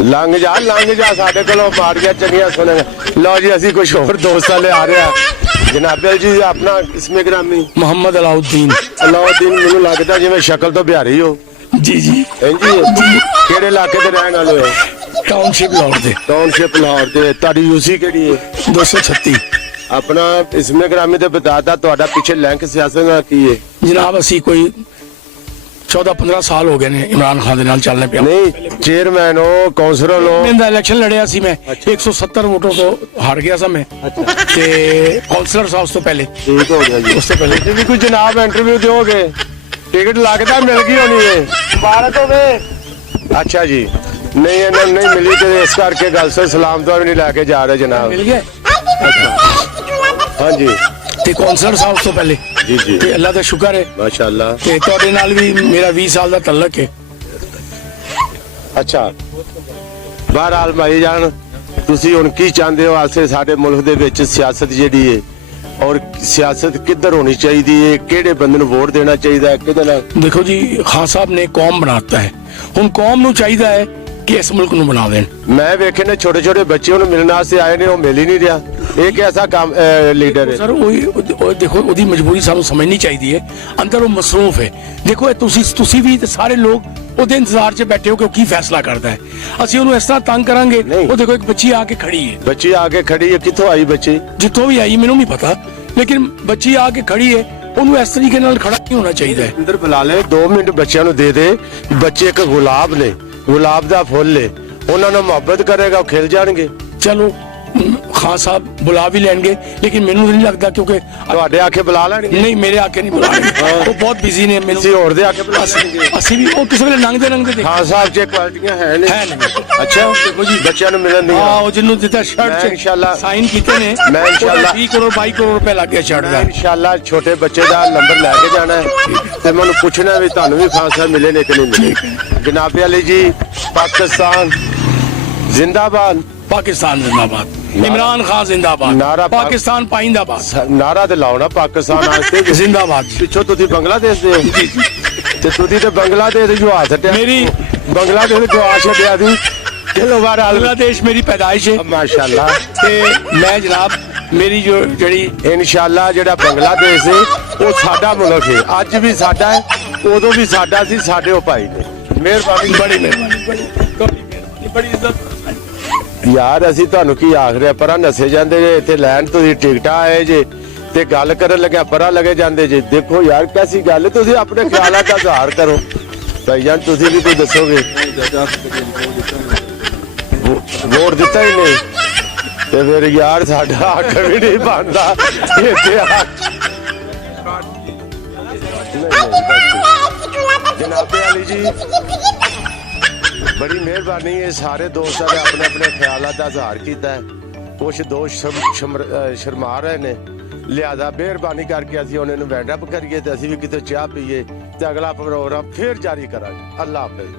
लंघ जा साडे कोलों माड़ियां चंगियां सुने। लो जी असी कुछ होर दोस्तां ले आ रहे हैं। जनाबे जी अपना इसमें ग्रामी मोहम्मद अलाउद्दीन। मैनूं लगदा जिवें शक्ल तो बिहारी हो। जी जी जी केड़े इलाके ते रहण वाले हो? टाउनशिप लाहौर दे। टाउनशिप लाहौर ते तुहाडी यूसी केड़ी है? 236। अपना इसमें ग्रामी ते बताता तुहाडा पिछे लिंक सियासत नाल की है? जनाब असी कोई 14-15 साल हो गए ने इमरान खान दे नाल चलने पे। नहीं चेयरमैन हो कौंसलर हो? मैं इलेक्शन लड़िया सी मैं 170 वोटों तो हार गया सा मैं। ते कौंसलर साहब तो पहले ठीक हो गया जी। उससे पहले जी भी कोई जनाब इंटरव्यू दोगे? टिकट लगता मिल गई होनी है। मुबारक होवे। अच्छा जी नहीं इन्होंने नहीं मिली तो इस करके गल से सलाम तो भी नहीं लैके जा रहे जनाब। मिल गए। हाँ जी ते कौंसलर साहब तो पहले जी जी ते अल्लाह दा शुक्र है माशाअल्लाह। ते तुहाडे नाल भी मेरा 20 साल दा तल्लक है। अच्छा बहरहाल भाई जान तुसी हुण की चाहते हो आसे साडे मुल्क दे विच सियासत जिहड़ी है और सियासत किधर होनी चाहिए, केड़े बंदे नूं वोट देना चाहिए किधर नाल? देखो जी खान साहब ने कौम बनाता है हुण कौम नूं चाहिए है कि इस मुल्क नूं बना देन। मैं वेखे ने छोटे छोटे बच्चे उन्हें मिलने वास्ते आए ने वो मिल ही नहीं रहा। ये कैसा काम लीडर है? सर वो देखो ओदी मजबूरी सानू समझनी चाहिए है। अंदर वो मसरूफ है। देखो तुसी भी ते सारे लोग ओदे इंतजार च बैठे हो कि की फैसला करता है। असि ओनू इस तरह तंग करांगे। वो देखो एक बच्ची आके खड़ी है। बच्ची आके खड़ी है कित्थों आई बच्ची? जितों भी आई मैनू नहीं पता लेकिन बच्ची आके खड़ी है ओनू इस तरीके नाल खड़ा नहीं होना चाहिए। अंदर बुला ले 2 मिनट बच्चों नूं दे दे। बच्चे एक गुलाब ने गुलाब दा फुल है उन्हां नाल मोहब्बत करेगा वो खिल जाणगे। चलो खान साहब बुला भी लेंगे लेकिन मेनू नहीं लगता क्योंकि ਤੁਹਾਡੇ आके बुला लेंगे? नहीं मेरे आके नहीं बुलाएंगे वो बहुत बिजी ने। किसी और दे आके बुला लेंगे। ਅਸੀਂ ਵੀ ਉਹ ਕਿਸੇ ਵੇਲੇ ਲੰਘਦੇ ਲੰਘਦੇ ਖਾਨ ਸਾਹਿਬ ਚ ਕੁਆਲਿਟੀਆਂ ਹੈ ਨੇ? ਹੈ ਨਹੀਂ। ਅੱਛਾ ਦੇਖੋ ਜੀ ਬੱਚਿਆਂ ਨੂੰ ਮਿਲਣ ਦੀਆਂ ਹਾਂ ਉਹ ਜਿਹਨੂੰ ਦਿੱਤਾ ਸ਼ਰਟ ਮੈਂ ਚ ਇੰਸ਼ਾਅੱਲਾ ਸਾਈਨ ਕੀਤੇ ਨੇ ਮੈਂ ਇੰਸ਼ਾਅੱਲਾ 20 ਕਰੋੜ 22 ਕਰੋੜ ਰੁਪਏ ਲੱਗ ਗਿਆ ਸ਼ਰਟ ਦਾ। इंशाल्लाह छोटे बच्चे का नंबर लैके जाना है ते मैं पूछना भी थानू भी खान साहब मिले ने कि नहीं मिले। जनाबे अली जी पाकिस्तान जिंदाबाद। पाकिस्तान जिंदाबाद। इमरान खान जिंदाबाद। नारा पाकिस्तान पाइंदाबाद। नारा ते लाओ ना पाकिस्तान आस्ते जिंदाबाद। पिछो तुसी बांग्लादेश दे ते तुसी ते बांग्लादेश जो हाथ हटया मेरी बांग्लादेश जो आ छड्या दी। चलो बहरहाल बांग्लादेश मेरी पैदाइश है माशाअल्लाह ते मैं जनाब मेरी जो जड़ी इंशाअल्लाह जेड़ा बांग्लादेश है वो साडा मुल्क है। अज भी साडा है उदों भी साडा सी साडे ओ भाई ने। मेहरबानी बड़ी मेहरबानी बड़ी इज्जत यार असी तुहानू की आख रहे परा नसे जांदे जे इत्थे लैन तुसी टिकटां आए जे ते गल करन लगे परा लगे जांदे जे। देखो यार कैसी गल है तुसी अपने ख्यालां दा इज़हार करो। भाईजान तुसी भी कोई दसोगे? वोट दिता ही नहीं ते फिर यार साडा हक भी नहीं बनदा इत्थे जनाबे अली जी बड़ी मेहरबानी है। सारे दोस्तों ने अपने अपने ख्यालों का इजहार किया है। कुछ दोस्त शर्मा रहे ने लिहाजा मेहरबानी करके असीं उन्हें वाइंड अप करिए ते असीं भी किते चाह पीए ते अगला प्रोग्राम फिर जारी करांगे। अल्लाह हाफिज़।